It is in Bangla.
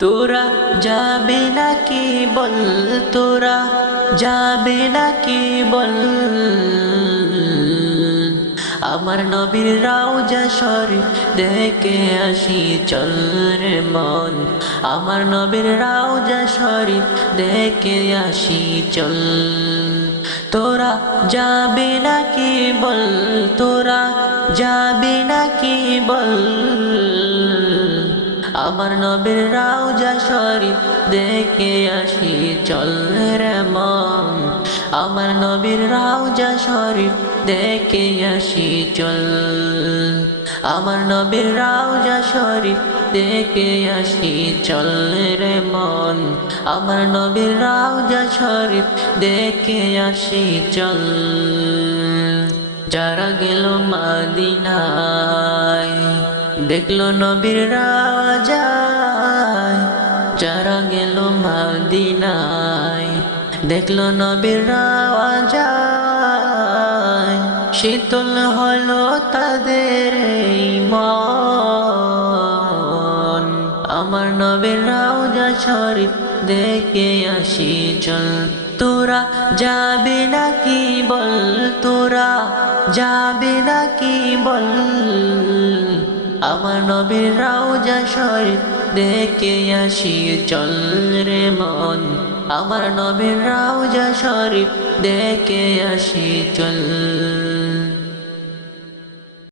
তোরা যাবে নাকি বল, তোরা যাবে নাকি বল, আমার নবীর রওজা শরীফ দেখে আসি চল রে মন, আমার নবীর রওজা শরীফ দেখে আসি চল। তোরা যাবে নাকি বল, তোরা যাবে নাকি বল, আমার নবীর রওজা শরীফ দেখে আসি চল রে মন, আমার নবীর রওজা শরীফ দেখে আসি চল, আমার নবীর রওজা শরীফ দেখে আসি চল রে মন, আমার নবীর রওজা শরীফ দেখে আসি চল। যারা গেল মদিনায় দেখলো নবীর রওজা, যারা গেল মদিনায় দেখলো নবীর রওজা, শীতল হলো তাদের এই মন, আমার নবীর রওজা শরীফ দেখে আসি চল। তোরা যাবে নাকি বল, তোরা যাবে নাকি বল, আমার নবীর রওজা শরীফ দেখে আসি চল রে মন, আমার নবীর রওজা শরীফ দেখে আসি চল।